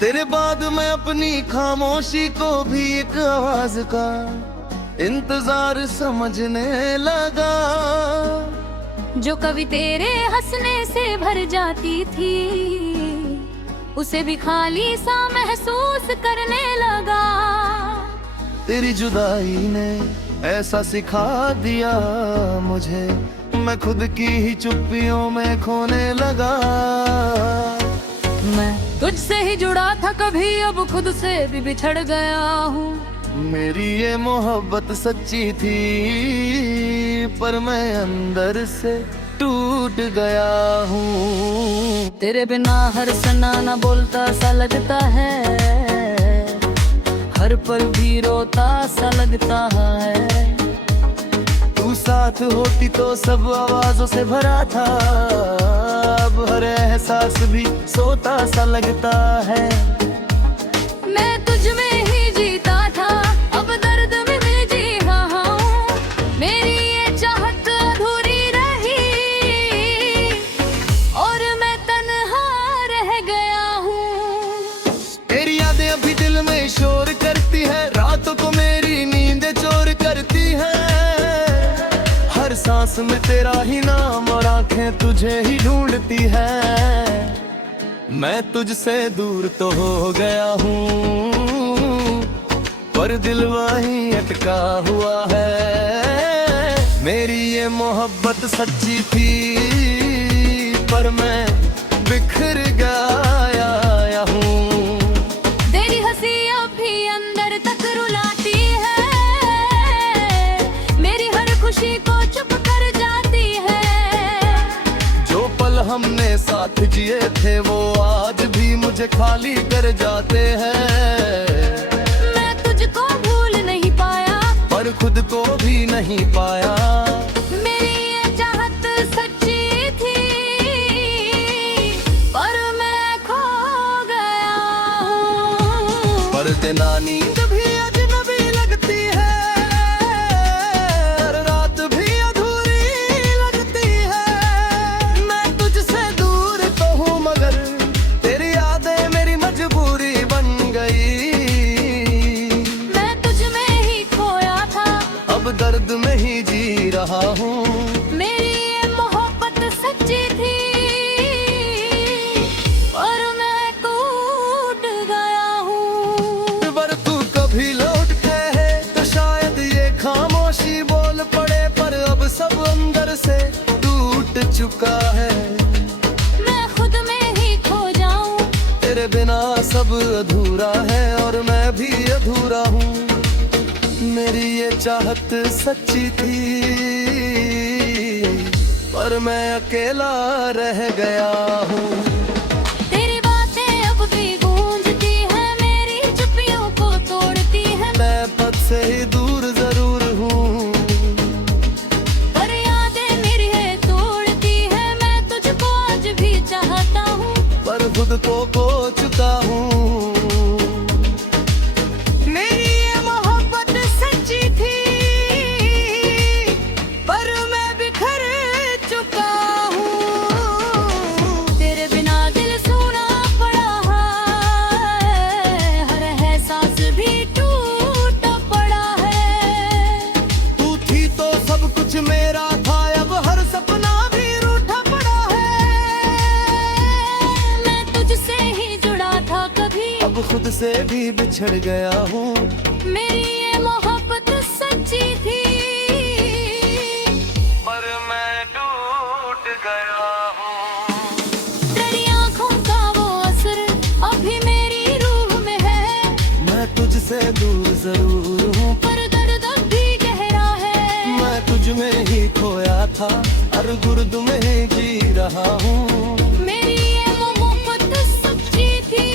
तेरे बाद मैं अपनी खामोशी को भी एक आवाज का इंतजार समझने लगा। जो कभी तेरे हंसने से भर जाती थी, उसे भी खाली सा महसूस करने लगा। तेरी जुदाई ने ऐसा सिखा दिया मुझे, मैं खुद की ही चुप्पियों में खोने लगा। मैं तुझसे ही जुड़ा था कभी, अब खुद से भी बिछड़ गया हूँ। मेरी ये मोहब्बत सच्ची थी, पर मैं अंदर से टूट गया हूँ। तेरे बिना हर सना बोलता सा लगता है, हर पल भी रोता सा लगता है। तू साथ होती तो सब आवाजों से भरा था, अब हर एहसास भी सोता सा लगता है। मैं तुझ में ही जीता था, अब दर्द में भी जी रहा हूँ। मेरी ये चाहत अधूरी रही और मैं तन्हा रह गया हूँ। तेरी यादें अभी दिल में शोर करती है, रातों को मेरी नींद चोर करती है। हर सांस में तेरा ही नाम और आंखें तुझे ही ढूंढती है। मैं तुझसे दूर तो हो गया हूँ, पर दिल वहीं अटका हुआ है। मेरी ये मोहब्बत सच्ची थी, पर मैं बिखर गया हूँ। तेरी हंसी अभी अंदर तक रुलाती है, मेरी हर खुशी को चुप कर जाती है। जो पल हमने साथ जिए थे वो आज भी मुझे खाली कर जाते हैं। मैं तुझको भूल नहीं पाया, पर खुद को भी नहीं पाया। मेरी ये चाहत सच्ची थी, पर मैं खो गया हूँ। पर दिना नींद भी अजनबी लगती है, हर रात भी अधूरी लगती है। मैं तुझसे दूर तो हूँ मगर तेरी यादें मेरी मजबूरी बन गई। मैं तुझ में ही खोया था, अब दर्द में ही जी रहा हूँ। मेरी ये मोहब्बत सच्ची थी, पर मैं टूट गया हूँ। पर तू कभी लौट कहे तो शायद ये खामोशी बोल पड़े, पर अब सब अंदर से टूट चुका है। मैं खुद में ही खो जाऊं, तेरे बिना सब अधूरा है और मैं भी अधूरा हूँ। मेरी ये चाहत सच्ची थी, पर मैं अकेला रह गया हूँ। तेरी बातें अब भी गूंजती है, मेरी चुप्पियों को तोड़ती है। मैं पद से ही दूर जरूर हूँ, पर यादें मेरी है तोड़ती है। मैं तुझको आज भी चाहता हूँ, पर खुद को खो चुका हूँ। मेरी ये मोहब्बत सच्ची थी, पर मैं बिखर चुका हूँ। तेरे बिना दिल सूना पड़ा है, हर एहसास भी टूट पड़ा है। तू थी तो सब कुछ मेरा था, अब हर सपना भी रूठा पड़ा है। मैं तुझसे ही जुड़ा था कभी, अब खुद से भी बिछड़ गया हूँ। मेरी ये मोहब्बत सच्ची थी, पर मैं टूट गया हूँ। तेरी आंखों का वो असर अभी मेरी रूह में है। मैं तुझसे दूर जरूर हूँ, पर दर्द अब भी गहरा है। मैं तुझ में ही खोया था, हर गुर्द में ही जी रहा हूँ। मेरी ये मोहब्बत सच्ची थी,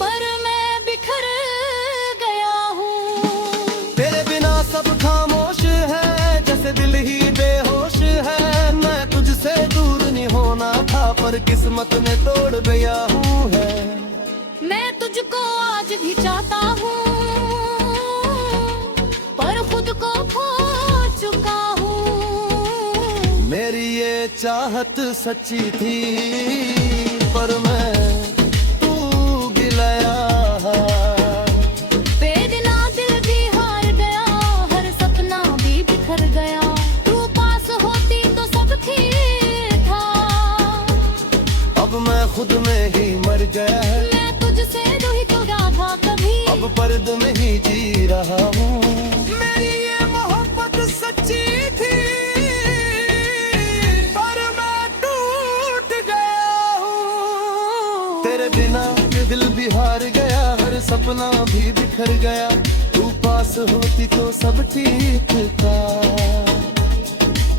पर मैं बिखर गया हूँ। तेरे बिना सब खामोश है, जैसे दिल ही बेहोश है। मैं तुझसे दूर नहीं होना था, पर किस्मत ने तोड़ दिया हूँ है। मैं तुझको आज भी चाहता हूँ, पर खुद को खो चुका हूँ। मेरी ये चाहत सच्ची थी, पर मैं गया है। मैं तुझसे जो ही तो क्या था कभी, अब पर्द में ही जी रहा हूँ। मेरी ये मोहब्बत सच्ची थी, पर मैं टूट गया हूँ। तेरे बिना दिल भी हार गया, हर सपना भी बिखर गया। तू पास होती तो सब ठीक था।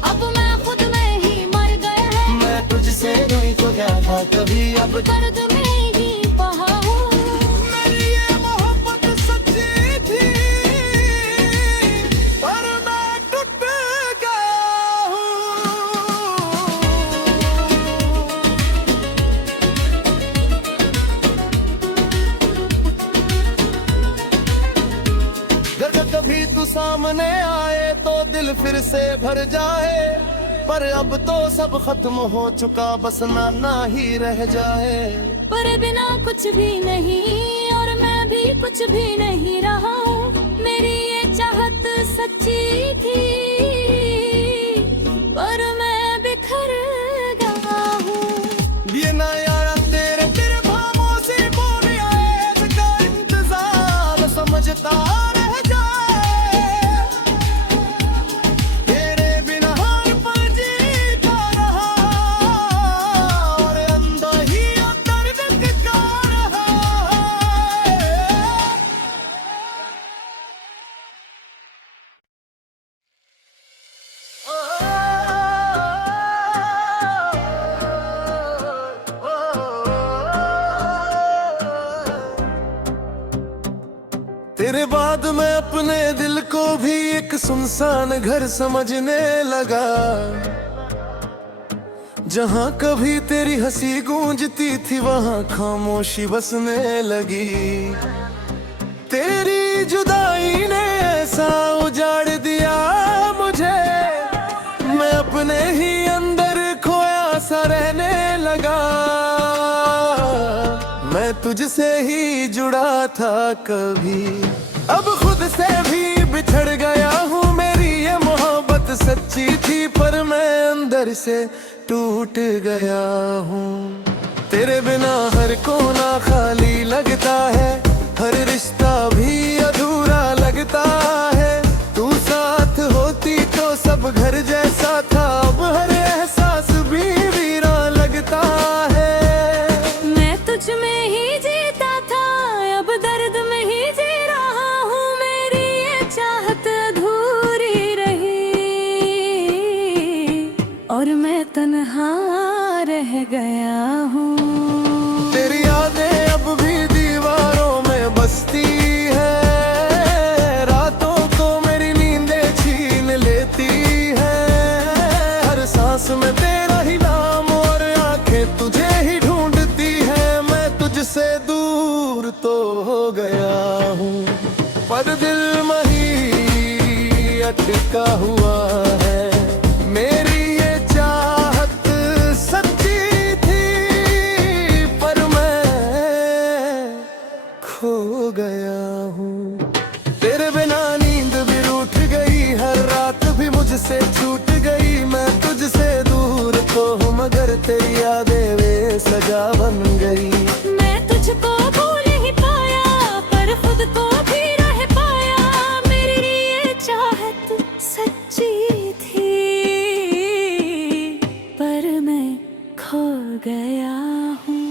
अब मैं खुद में ही मर गया है। मैं तुझसे नहीं तो क्या था कभी, अब दर्द में ही बहा हूँ। मेरी ये मोहब्बत सच्ची थी, पर मैं टूट गया हूँ। अगर कभी तू सामने आए तो दिल फिर से भर जाए, पर अब तो सब खत्म हो चुका, बस नाना ही रह जाए। पर बिना कुछ भी नहीं और मैं भी कुछ भी नहीं रहा हूँ। मेरी ये चाहत सच्ची थी, पर मैं बिखर गया हूँ। ये ना यारा तेरे तेरे खामोशी बोली आए, इसका इंतजार समझता रह जाए। तेरे बिना हर पल जीता रहा, और अंदर ही दर्द टिका रहा है। तेरे बाद मैं अपने दिल को भी एक सुनसान घर समझने लगा। जहाँ कभी तेरी हंसी गूंजती थी, वहाँ खामोशी बसने लगी। तेरी जुदाई ने ऐसा उजाड़ दिया मुझे, मैं अपने ही अंदर खोया सा रहने लगा। मैं तुझसे ही जुड़ा था कभी, अब खुद से भी बिछड़ गया हूँ। मेरी ये मोहब्बत सच्ची थी, पर मैं अंदर से टूट गया हूँ। तेरे बिना हर कोना खाली लगता है, हर रिश्ता भी अधूरा लगता है। तू साथ होती तो सब घर जैसा था, अब हर एहसास भी वीरा लगता है। मैं तुझ में ही जीता था, अब दर्द में ही जी रहा हूँ। मेरी ये चाहत अधूरी रही, और मैं तन्हा रह गया हूँ। तेरी यादें अब भी दीवारों में बसती है, रातों को मेरी नींदें छीन लेती है। हर सांस में तेरा ही नाम और आंखें तुझे ही ढूंढती है। मैं तुझसे दूर तो हो गया हूँ, पर दिल वहीं अटका हुआ है। मेरी ये चाहत सच्ची थी, पर मैं खो गया हूँ। तेरे बिना नींद भी रूठ गई, हर रात भी मुझसे छूट गई। मैं तुझसे दूर तो हूँ, मगर तेरी यादें वे सजा बन गई। मैं तुझको भूल ही पाया, पर खुद को भी रह पाया। मेरी ये चाहत सच्ची थी, पर मैं खो गया हूँ।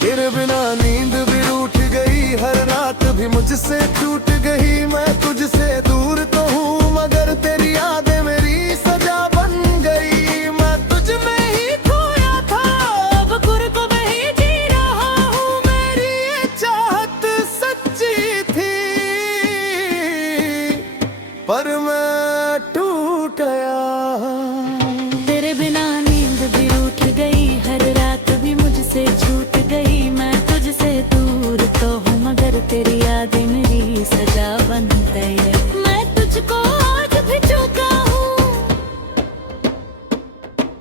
तेरे बिना नींद भी रूठ गई, हर रात भी मुझसे छूट गई। मैं तुझसे दूर तो हूँ, मगर तेरी यादें मेरी सजा बन गई। मैं तुझ में ही खोया था, अब खुद को मैं ही जी रहा हूँ। मेरी ये चाहत सच्ची थी, पर मैं टूट गया। तेरे बिना नींद भी रूठ गई, हर रात भी मुझसे छूट गई। मैं तुझसे दूर तो हूँ, मगर तेरी यादें मेरी सजा बन गई। मैं तुझको आज भी चूका हूँ,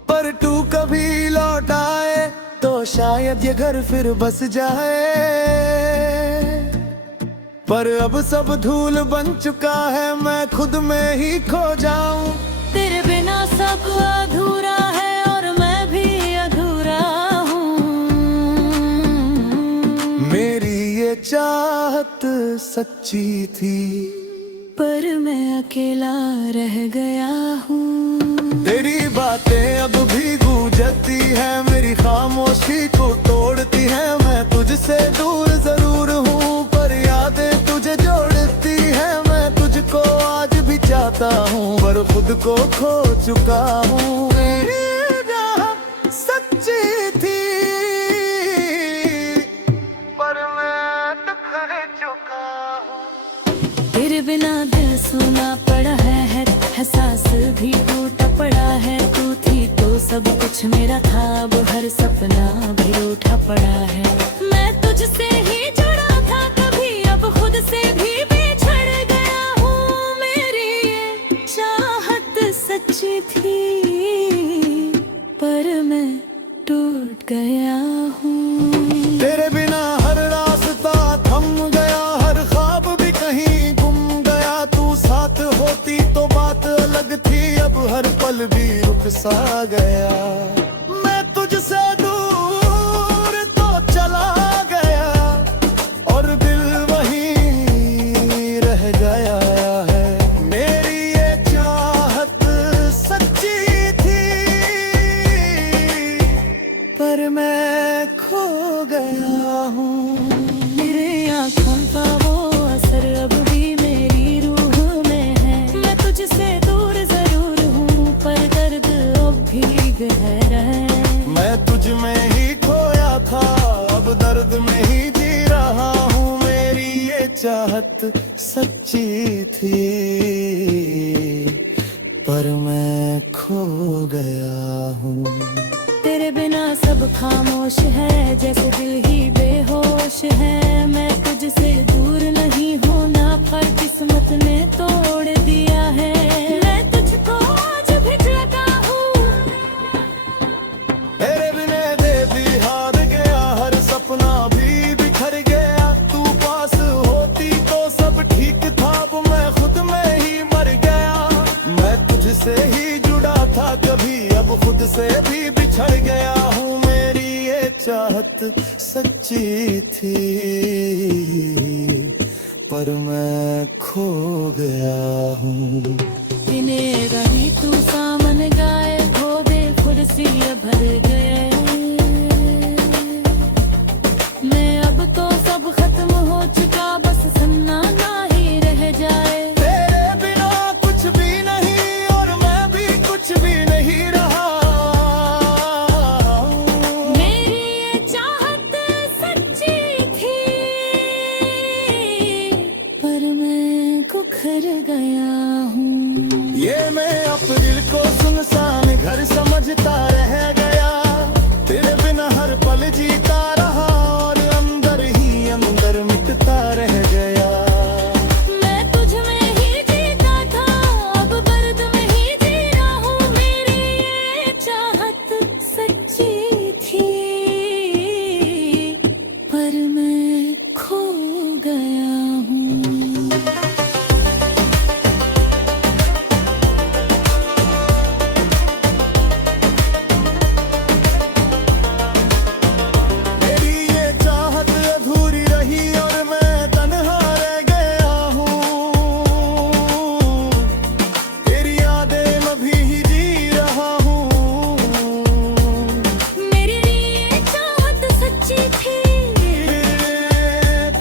पर तू कभी लौट आए तो शायद ये घर फिर बस जाए। पर अब सब धूल बन चुका है, मैं खुद में ही खो जाऊं। तेरे बिना सब अधूरा है, और मैं भी अधूरा हूँ। चाहत सच्ची थी, पर मैं अकेला रह गया हूँ। तेरी बातें अब भी गूंजती है, मेरी खामोशी को तोड़ती है। मैं तुझसे दूर जरूर हूँ, पर यादें तुझे जोड़ती है। मैं तुझको आज भी चाहता हूँ, पर खुद को खो चुका हूँ। मेरी चाहत सच्ची थी, पर मैं बिखर चुका हूँ। तेरे बिना दिल सुना पड़ा है, एहसास भी टूटा पड़ा है। तू थी तो सब कुछ मेरा था, अब हर सपना भी रूठा पड़ा है। मैं तुझसे ही जुड़ा था कभी, अब खुद से भी बिछड़ गया हूँ। मेरी ये चाहत सच्ची थी, पर मैं टूट गया हूँ। तेरे बिना हर रास्ता थम गया, हर ख्वाब भी कहीं गुम गया। तू साथ होती तो बात अलग थी, अब हर पल भी रुक सा गया। मैं तुझसे दूर तो चला गया, और दिल वहीं रह गया है। मेरी ये चाहत सच्ची थी, पर मैं खो गया हूँ। मेरे आँखों का वो असर अब भी मेरी रूह में है। मैं तुझसे दूर जरूर हूँ, पर दर्द अब भी गहरा है। मैं तुझ में ही खोया था, अब दर्द में ही जी रहा हूँ। मेरी ये चाहत सच्ची थी, पर मैं खो गया हूँ। तेरे बिना सब खामोश है, जैसे दिल ही बेहोश है। मैं तुझसे दूर नहीं होना, पर किस्मत ने तोड़ दिया है। मैं तुझको आज भी चाहता हूँ। तेरे बिना दे भी हार गया, हर सपना भी बिखर गया। तू पास होती तो सब ठीक था, अब मैं खुद में ही मर गया। मैं तुझसे ही जुड़ा था कभी, अब खुद से भी बिछड़ गया हूँ। मेरी ये चाहत सच्ची थी, पर मैं खो गया हूँ। दिने रही तू सामन गाए, खो दे कुर्सी भर गए। मैं अब तो सब खत्म हो चुका, बस सन्नाटा ही रह जाए। तेरे बिना कुछ भी नहीं, और मैं भी कुछ भी नहीं रहा। मेरी ये चाहत सच्ची थी, पर मैं बिखर गया हूँ। ये मैं अप्रैल को सुनसान घर समझता रह गया। तेरे बिना हर पल जीता रहा, और अंदर ही अंदर मिटता रह गया। मैं तुझ में ही जीता था, अब दर्द में ही जी रहा हूँ। मेरी ये चाहत सच्ची थी, पर मैं खो गया हूँ। मेरी ये चाहत अधूरी रही, और मैं तन्हा रह गया हूँ। तेरी यादें मैं भी ही जी रहा हूँ। मेरी ये चाहत सच्ची थी,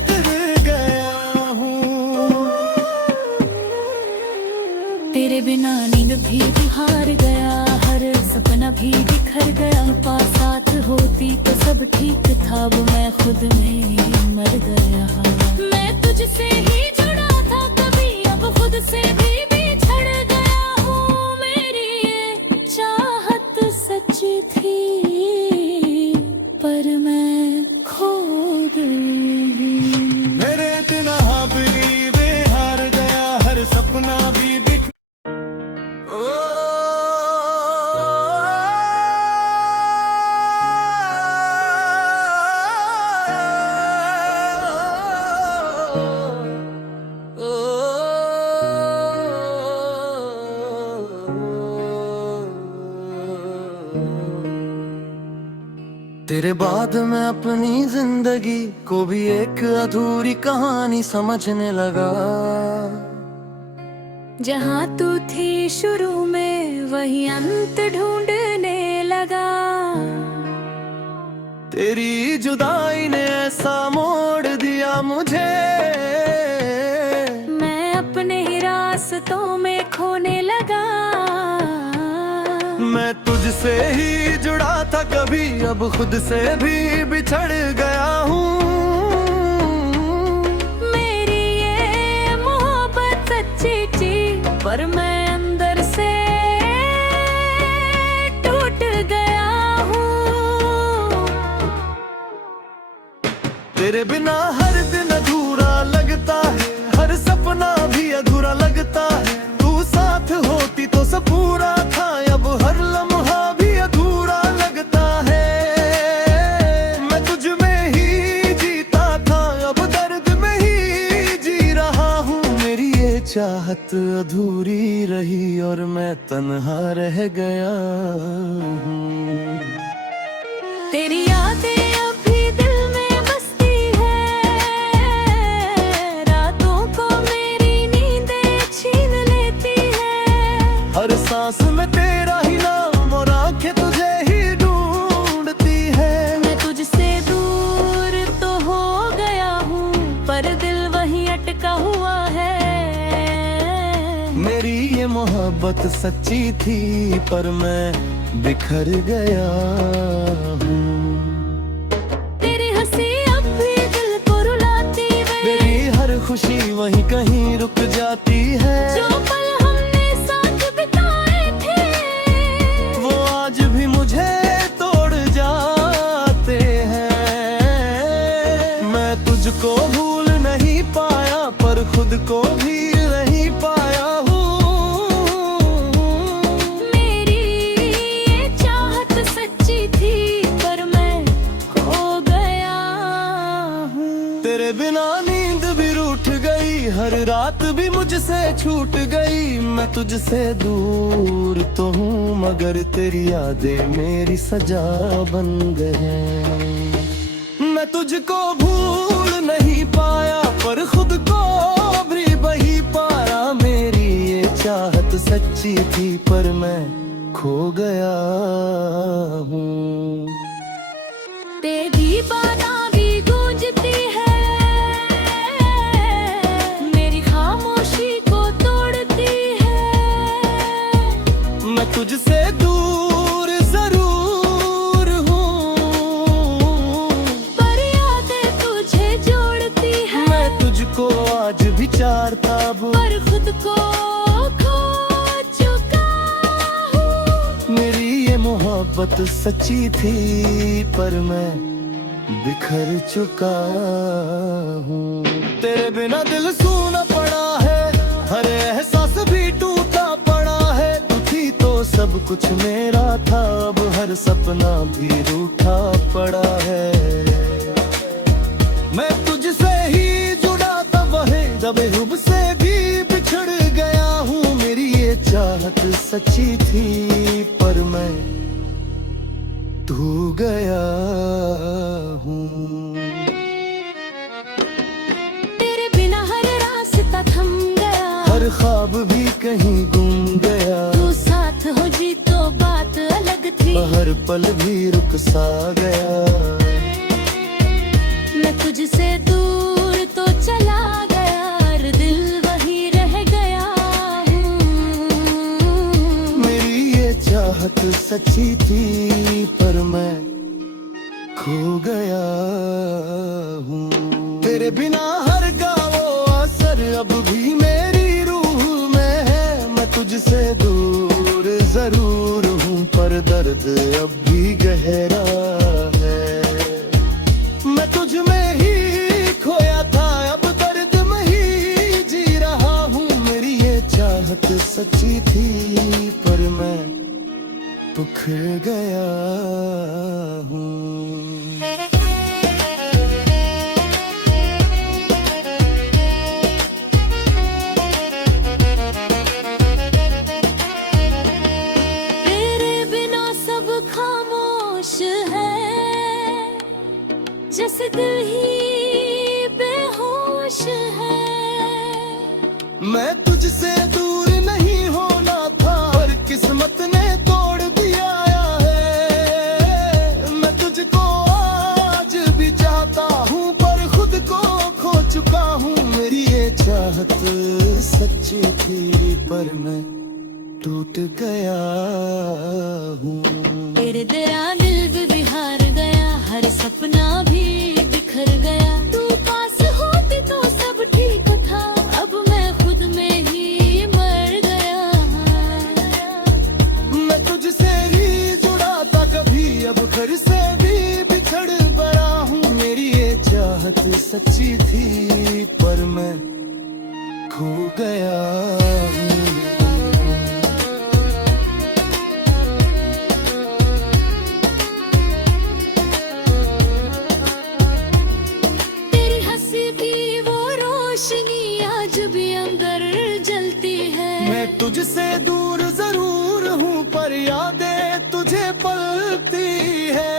फिर गया हूँ। तेरे बिना नींद भी हार गया, हर सपना भी बिखर गया। पास साथ होती तो सब ठीक था, अब मैं खुद में ही मर गया। मैं तुझसे ही जुड़ा था कभी, अब खुद से भी बिछड़ गया हूँ। मेरी ये चाहत सच्ची थी, पर मैं खो गई। मेरे बिना भी बेहार गया, हर सपना भी बिख तेरे बाद मैं अपनी जिंदगी को भी एक अधूरी कहानी समझने लगा। जहाँ तू थी शुरू में वही अंत ढूंढने लगा। तेरी जुदाई ने ऐसा मोड़ दिया मुझे, मैं अपने ही रास्तों में खोने लगा। मैं तुझसे ही जुड़ा था कभी, अब खुद से भी बिछड़ गया हूँ। मेरी ये मोहब्बत सच्ची थी पर मैं अंदर से टूट गया हूँ। तेरे बिना हर दिन अधूरा लगता है, हर सपना भी अधूरा लगता है। तू साथ होती तो सब पूरा था, अब हर लम्हा भी अधूरा लगता है। मैं तुझ में ही जीता था, अब दर्द में ही जी रहा हूँ। मेरी ये चाहत अधूरी रही और मैं तन्हा रह गया हूँ। तेरी यादें अभी दिल में बसती है, रातों को मेरी नींदें छीन लेती है। हर सांस में तेरा ही नाम और आंखें तुझे ही ढूंढती है। मैं तुझसे दूर तो हो गया हूँ पर दिल वहीं अटका हुआ है। मेरी ये मोहब्बत सच्ची थी पर मैं बिखर गया हूँ। तेरी हंसी अब भी दिल को रुलाती है, मेरी हर खुशी वहीं कहीं रुक जाती है। जो पल हमने साथ बिताए थे वो आज भी मुझे तोड़ जाते हैं। मैं तुझको भूल नहीं पाया पर खुद को भी नहीं पाया हूँ। मेरी ये चाहत सच्ची थी पर मैं खो गया हूँ। तेरे बिना नींद भी रूठ गई, हर रात भी मुझसे छूट गई। मैं तुझसे दूर तो हूँ मगर तेरी यादें मेरी सजा बन गए। मैं तुझको भूल नहीं पाया पर खुद को भी नहीं पाया। मेरी ये चाहत सच्ची थी पर मैं खो गया हूँ। तेरी बातें भी गूंजती है, मेरी खामोशी को तोड़ती है। मैं तुझसे दूर जरूर हूँ पर यादें तुझे जोड़ती है। मैं तुझको आज भी चाहता हूँ पर खुद को खो चुका हूँ। मेरी ये मोहब्बत सच्ची थी पर मैं बिखर चुका हूँ। तेरे बिना दिल सूना पड़ा है, हर एहसास भी टूटा पड़ा है। तू थी तो सब कुछ मेरा था, अब हर सपना भी रूठा पड़ा है। मैं तुझसे ही जुड़ा था वही दबे हुब से भी बिछड़ गया हूँ। मेरी ये चाहत सच्ची थी पर मैं तू गया हूँ। तेरे बिना हर रास्ता थम गया, हर ख्वाब भी कहीं गुम गया। तू साथ हो जी तो बात अलग थी, हर पल भी रुक सा गया। मैं तुझसे दूर तो चला गया और दिल वहीं रह गया हूँ। मेरी ये चाहत सच्ची थी पर मैं खो गया हूँ। तेरे बिना हर गावो असर अब भी मेरी रूह में है। मैं तुझसे दूर जरूर हूँ पर दर्द अब भी गहरा है। मैं तुझ में ही खोया था, अब दर्द में ही जी रहा हूँ। मेरी ये चाहत सच्ची थी पर मैं बिखर गया हूँ। तेरे बिना सब खामोश है, मैं तुझसे दूर नहीं होना था, पर किस्मत ने तोड़ दिया है। मैं तुझको आज भी चाहता हूँ, पर खुद को खो चुका हूँ। मेरी ये चाहत सच्ची थी, पर मैं टूट गया हूँ। तेरे तेरा दिल भी बिहार गया, हर सपना भी बिखर गया। तू पास होती तो सब ठीक था, अब मैं खुद में ही मर गया। मैं तुझसे ही जुड़ा था कभी, अब घर से भी बिछड़ पड़ा हूँ। मेरी ये चाहत सच्ची थी, पर मैं खो गया हूँ। आज भी अंदर जलती है। मैं तुझसे दूर जरूर हूँ, पर यादें तुझे पलती है।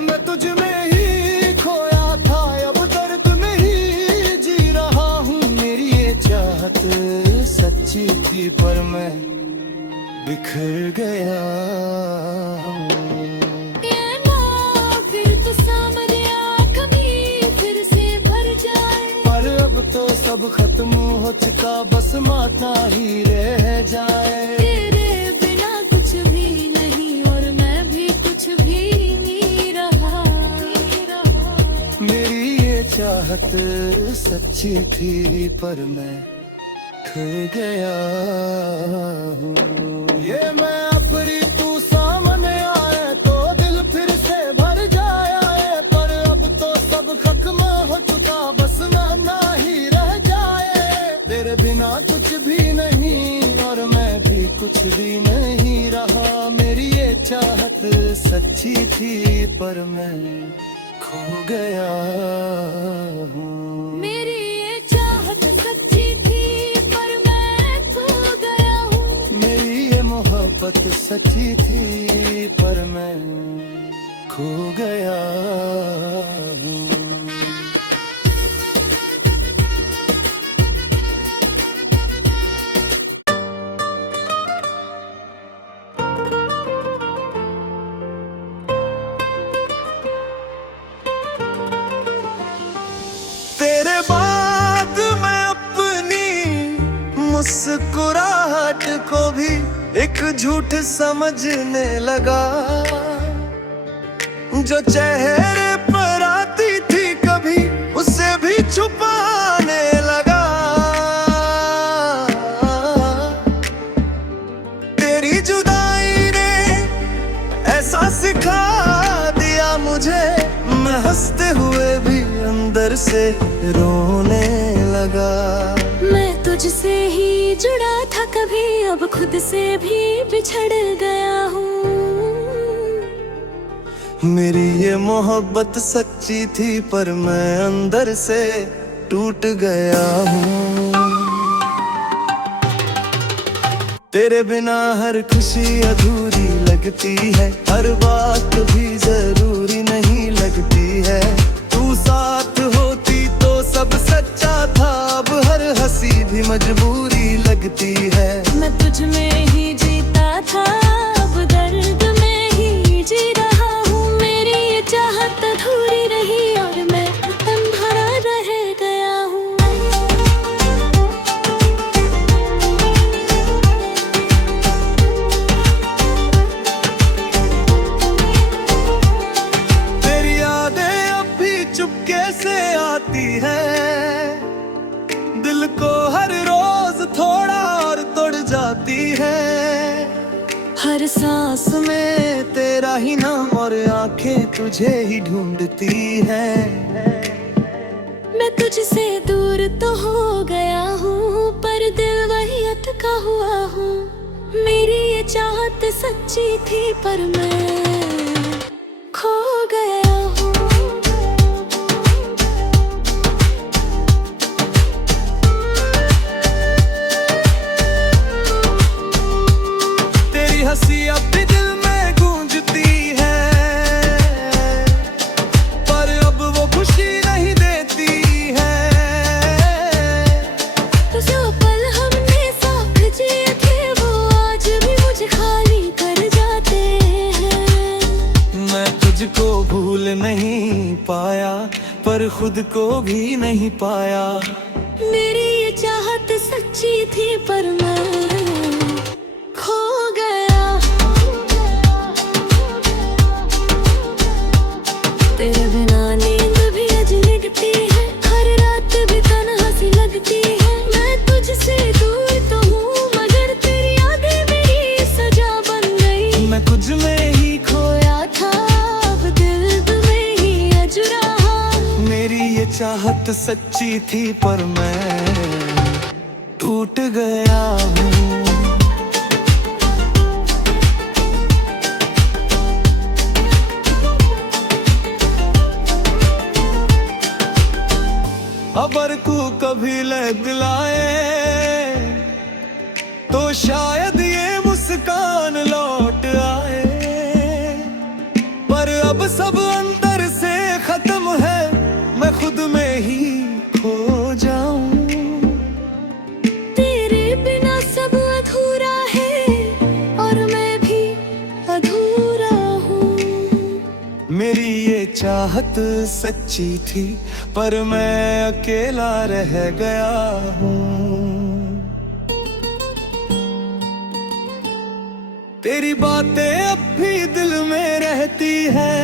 मैं तुझ में ही खोया था, अब दर्द में ही जी रहा हूँ। मेरी ये चाहत सच्ची थी, पर मैं बिखर गया हूँ। तो सब खत्म हो चुका, बस माता ही रह जाए। तेरे बिना कुछ भी नहीं, और मैं भी कुछ भी नहीं रहा। मेरी ये चाहत सच्ची थी, पर मैं खो गया हूँ। ये मैं अपनी तू सामने आए तो दिल फिर से भर जाए, पर अब तो सब खत्म हो चुका, बस नाम ही रह जाए। तेरे बिना कुछ भी नहीं, और मैं भी कुछ भी नहीं रहा। मेरी ये चाहत सच्ची थी, पर मैं खो गया हूँ। मेरी ये चाहत सच्ची थी, पर मैं खो गया हूँ। मेरी ये मोहब्बत सच्ची थी, पर मैं खो गया हूँ। तेरे बाद मैं अपनी मुस्कुराहट को भी एक झूठ समझने लगा। जो चेहरे पर आती थी कभी, उसे भी छुपाने लगा। तेरी जुदाई ने ऐसा सिखा दिया मुझे, मैं हंसते हुए भी अंदर से रोने लगा। मैं तुझसे ही जुड़ा था कभी, अब खुद से भी बिछड़ गया हूँ। मेरी ये मोहब्बत सच्ची थी, पर मैं अंदर से टूट गया हूँ। तेरे बिना हर खुशी अधूरी लगती है, हर बात भी जरूरी नहीं लगती है। तू साथ होती तो सब सच्चा था, अब हर हंसी भी मजबूरी लगती है। मैं तुझ में ही जीता था, अब दर्द में ही जी रहा हूँ। मेरी ये चाहत अधूरी रही, और मैं अंधारा रह गया हूँ। तेरी यादें अब भी चुपके से आती है, दिल को हर रोज थोड़ा और तोड़ जाती है। हर सांस में तेरा ही नाम और आंखें तुझे ही ढूंढती हैं। मैं तुझसे दूर तो हो गया हूँ, पर दिल वही अटका हुआ हूँ। मेरी ये चाहत सच्ची थी, पर मैं खो गया हूँ। तेरी हंसी अब भी दिल में गूंजती है, पर अब वो खुशी नहीं देती है। खुद को भी नहीं पाया। मेरी ये चाहत सच्ची थी पर मैं खो गया। तेरे बिना नींद भी अजीब है, हर रात भी तन्हा सी लगती है। मैं तुझसे दूर तो हूँ मगर तेरी यादें मेरी सजा बन गई। मैं तुझ में ही खोया था अब दिल में ही अज रहा। मेरी ये चाहत सच्ची थी पर मैं टूट गया हूँ। अबर को कभी ले दिलाए तो शायद ये मुस्कान लौट आए, पर अब सब अंदर से खत्म है, मैं खुद में ही खो जाऊं। तेरे बिना सब अधूरा है और मैं भी अधूरा हूँ। मेरी ये चाहत सच्ची थी पर मैं अकेला रह गया हूँ। तेरी बातें अब भी दिल में रहती है,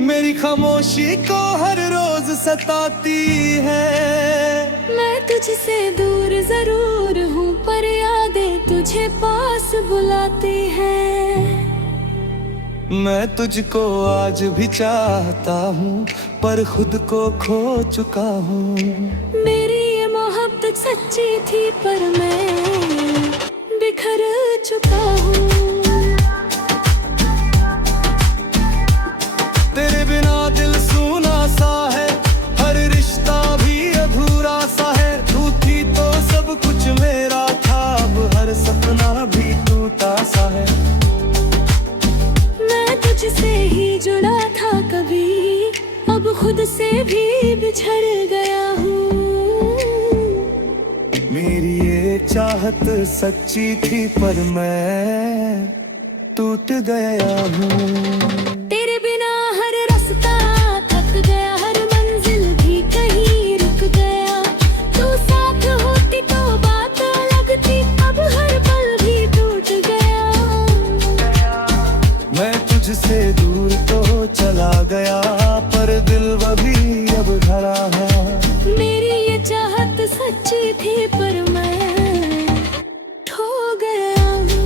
मेरी खामोशी को हर रोज सताती है। मैं तुझसे दूर जरूर हूँ पर यादें तुझे पास बुलाती हैं। मैं तुझको आज भी चाहता हूँ पर खुद को खो चुका हूँ। मेरी ये मोहब्बत सच्ची थी पर मैं बिखर चुका हूँ। तेरे बिना दिल सूना सा है, हर रिश्ता भी अधूरा सा है। तू थी तो सब कुछ मेरा था, अब हर सपना भी टूटा सा है। मैं तुझसे ही जुड़ा था कभी, अब खुद से भी बिछड़ गया हूँ। मेरी ये चाहत सच्ची थी पर मैं टूट गया हूँ। तेरे बिना हर रास्ता थक गया, हर मंजिल भी कहीं रुक गया। तू साथ होती तो बात अलग थी, अब हर पल भी टूट गया। मैं तुझसे दूर तो चला गया पर दिल भी अब भरा है। मेरी ये चाहत सच्ची थी पर मैं खो गया हूँ।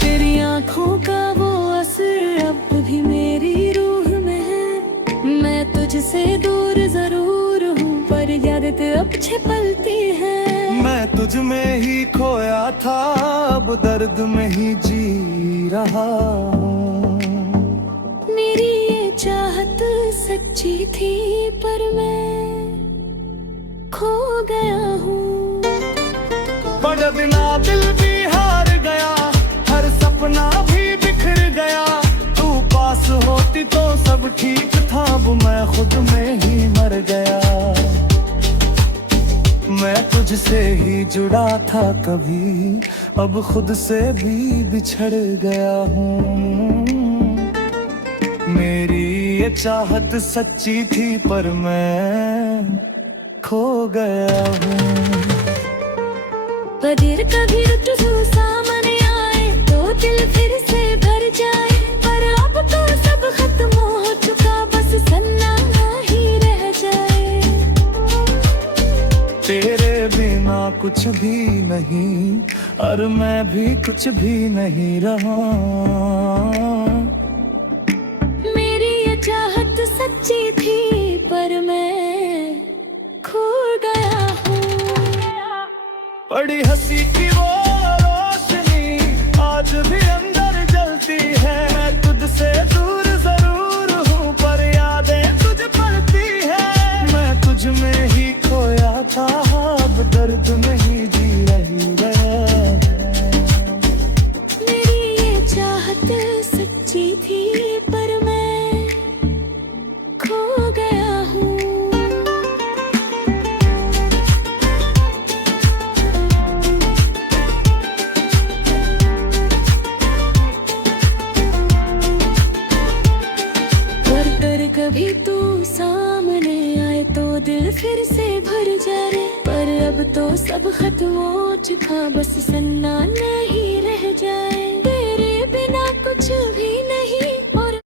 तेरी आँखों का वो असर अब भी मेरी रूह में है। मैं तुझसे दूर जरूर हूँ पर यादें अब छिपलती है। मैं तुझ में ही खोया था, अब दर्द में ही जी रहा हूँ। मेरी ये चाहत सच्ची थी पर मैं खो गया हूँ। बड़ा दिना दिल भी हार गया, हर सपना भी बिखर गया। तू पास होती तो सब ठीक था, अब मैं खुद में ही मर गया। मैं तुझसे ही जुड़ा था कभी, अब खुद से भी बिछड़ गया हूँ। मेरी ये चाहत सच्ची थी पर मैं खो गया हूँ। बदिर कभी रुत सामने आए तो दिल फिर से भर जाए, पर अब तो सब खत्म हो चुका, बस सन्नाटा ही रह जाए। तेरे बिना कुछ भी नहीं और मैं भी कुछ भी नहीं रहा। मेरी ये चाहत सच्ची थी पर मैं खो गया हूँ। बड़ी हंसी की वो रोशनी आज भी अंदर जलती है। मैं तुझसे दूर जरूर हूँ पर यादें तुझ पड़ती है। मैं तुझ में ही खोया था, अब दर्द में ही जी रही है। मेरी ये चाहत सच्ची थी पर मैं खो गया हूँ। कभी तू सामने आए तो दिल फिर से भर जाए, पर अब तो सब खत्म हो चुका, बस सन्ना नहीं रह जाए, तेरे बिना कुछ भी नहीं। और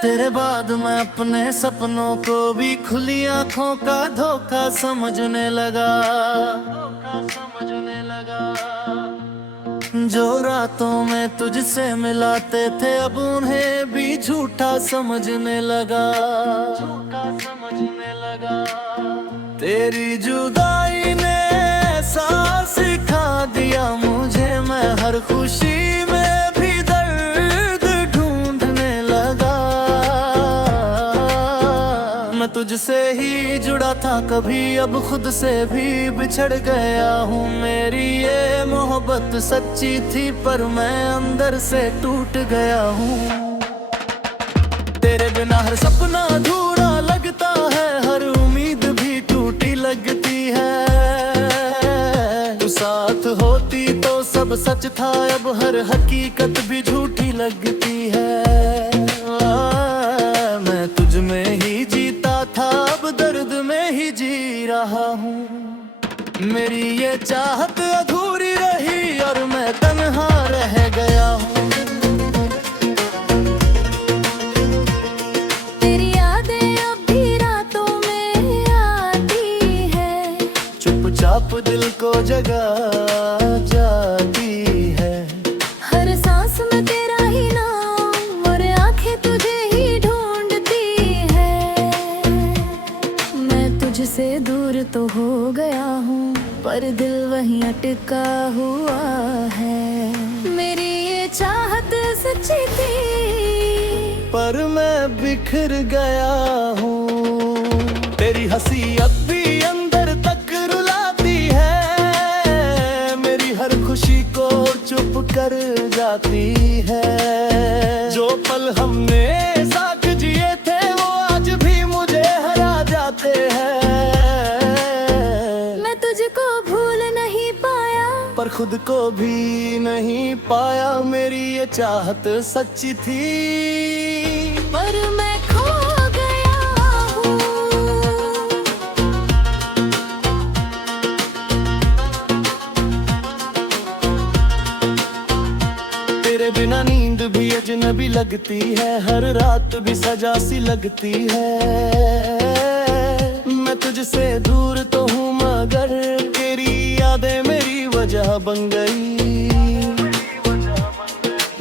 तेरे बाद मैं अपने सपनों को भी खुली आंखों का धोखा समझने लगा। जो रातों में तुझसे मिलाते थे अब उन्हें भी झूठा समझने लगा। तेरी जुदाई ने ऐसा सिखा दिया मुझे, मैं हर खुशी में भी दर्द ढूंढने लगा। मैं तुझसे ही जुड़ा था कभी, अब खुद से भी बिछड़ गया हूँ। मेरी ये मोहब्बत सच्ची थी पर मैं अंदर से टूट गया हूँ। तेरे बिना हर सपना अधूरा लगता है, हर उम्मीद भी टूटी लगती है। तू साथ होती तो सब सच था, अब हर हकीकत भी झूठी लगती है। मैं तुझ में ही जीता था, अब दर्द में ही जी रहा हूँ। मेरी ये चाहत अधूरी रही और मैं तन्हा रह गया हूँ। तेरी यादें अब भी रातों में आती है, चुपचाप दिल को जगा जाती है। हर सांस में तेरा ही नाम और आंखें तुझे ही ढूंढती है। मैं तुझसे दूर तो हो गया हूँ पर दिल वहीं अटका हुआ है। मेरी ये चाहत सच्ची थी पर मैं बिखर गया हूँ। तेरी हंसी अब भी अंदर तक रुलाती है, मेरी हर खुशी को चुप कर जाती है। जो पल हमने साथ जिए थे वो आज भी मुझे हरा जाते हैं। मैं तुझको भूल नहीं पाया पर खुद को भी नहीं पाया। मेरी ये चाहत सच्ची थी पर मैं खो गया हूँ। तेरे बिना नींद भी अजनबी लगती है, हर रात भी सजा सी लगती है। मैं तुझसे दूर तो हूँ मगर तेरी यादें मेरी वजह बन गई।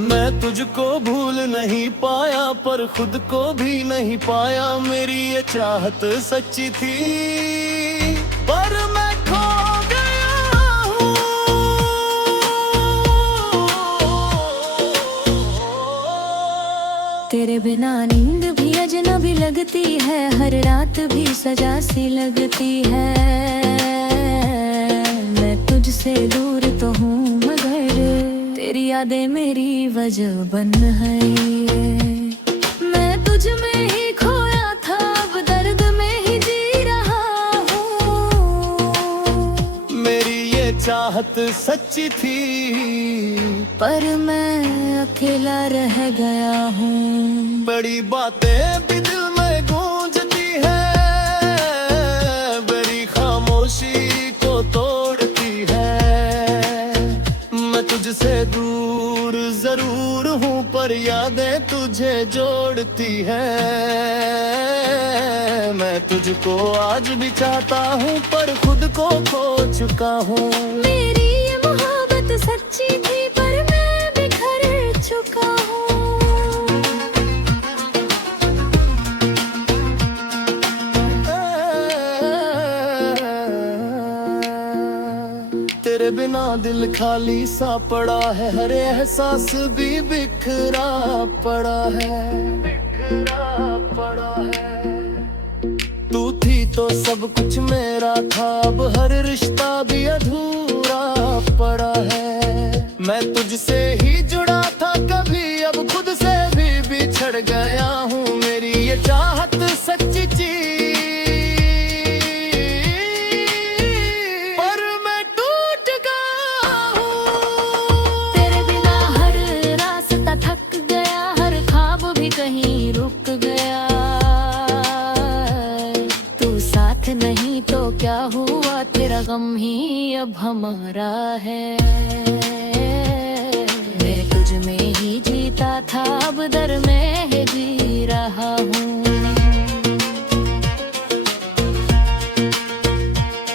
मैं तुझको भूल नहीं पाया पर खुद को भी नहीं पाया। मेरी ये चाहत सच्ची थी पर मैं खो गया हूँ। तेरे बिना नींद भी अजनबी लगती है, हर रात भी सजा सी लगती है। मैं तुझसे दूर तो हूँ मगर तेरी यादें मेरी वजह बन गई। मैं तुझ में ही खोया था, अब दर्द में ही जी रहा हूँ। मेरी ये चाहत सच्ची थी पर मैं अकेला रह गया हूँ। बड़ी बातें भी दिल में गूंजती है, बड़ी खामोशी को तोड़ती है। मैं तुझसे दूर जरूर हूँ पर यादें तुझे जोड़ती है। मैं तुझको आज भी चाहता हूँ पर खुद को खो चुका हूँ। मेरी ये मोहब्बत सच्ची थी पर मैं बिखर चुका हूँ। तेरे बिना दिल खाली सा पड़ा है, हर एहसास भी बिखरा पड़ा है, बिखरा पड़ा है। तू थी तो सब कुछ मेरा था, अब हर रिश्ता भी अधूरा पड़ा है। मैं तुझसे ही जुड़ा था कभी, अब खुद से भी बिछड़ गया हूँ। मेरी ये चाह गम ही अब हमारा है। मैं तुझ में ही जीता था, अब दर में ही जी रहा हूँ।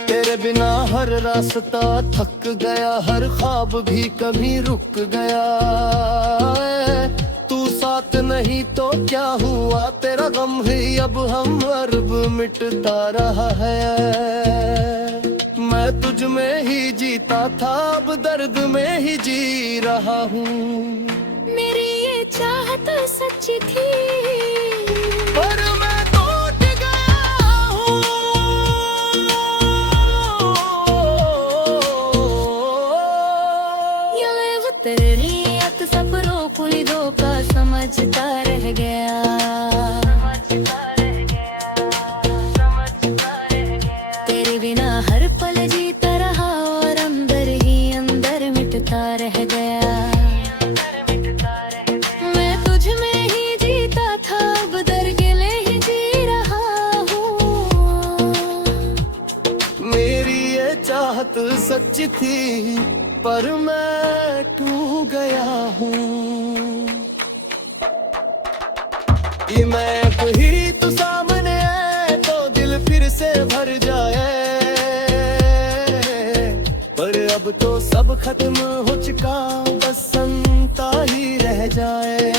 तेरे बिना हर रास्ता थक गया, हर ख्वाब भी कभी रुक गया। तू साथ नहीं तो क्या हुआ, तेरा गम ही अब हम अर्ब मिटता रहा है। मैं तुझ में ही जीता था, अब दर्द में ही जी रहा हूँ। मेरी ये चाहत सच्ची थी, पर मैं टूट गया हूँ। ये वो तेरी नियत सफरों खुलिदों का समझता रह गया। तेरे बिना हर पल जीता रहा और अंदर ही अंदर मिटता रह गया। मैं तुझ में ही जीता था, अब दर गिले ही जी रहा हूँ। मेरी ये चाहत सच्ची थी, पर मैं टूट गया हूँ। ये मैं ही तू सामने आए तो दिल फिर से भर जाए, पर अब तो सब खत्म हो चुका, बस संता ही रह जाए।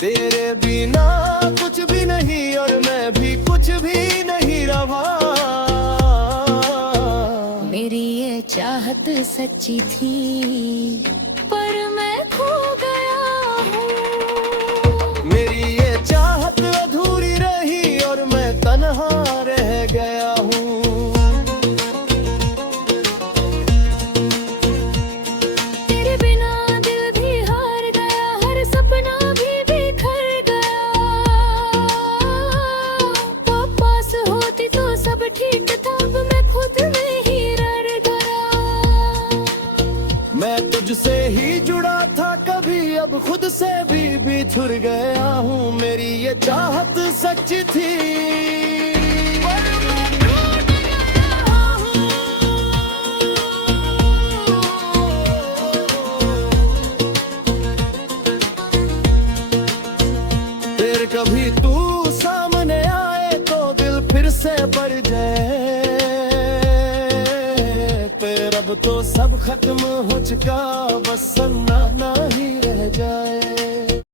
तेरे बिना कुछ भी नहीं और मैं भी कुछ भी नहीं रहा। मेरी ये चाहत सच्ची थी, पर मैं खो गया हूँ। मेरी ये चाहत अधूरी रही और मैं तन्हा रह गया हूँ। तेरे बिना दिल भी हार गया, हर सपना भी बिखर गया। पास होती तो सब ठीक था, अब मैं खुद में ही रर गया। मैं तुझसे ही जुड़ा था कभी, अब खुद से भी बिछुड़ गया हूँ। मेरी ये चाहत सच्ची थी, पर मैं टूट गया हूँ। फिर कभी तू सामने आए तो दिल फिर से भर जाए, पर अब तो सब खत्म हो चुका, बस सन्नाटा